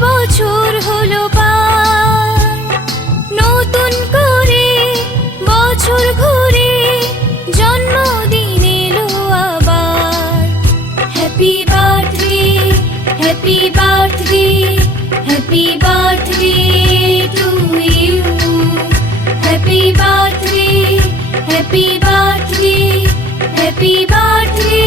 বছর হলো পার। নতুন করে বছর ঘুরে জন্মদিন এলো আবার। Happy birthday happy birthday happy birthday to you happy birthday happy birthday happy birthday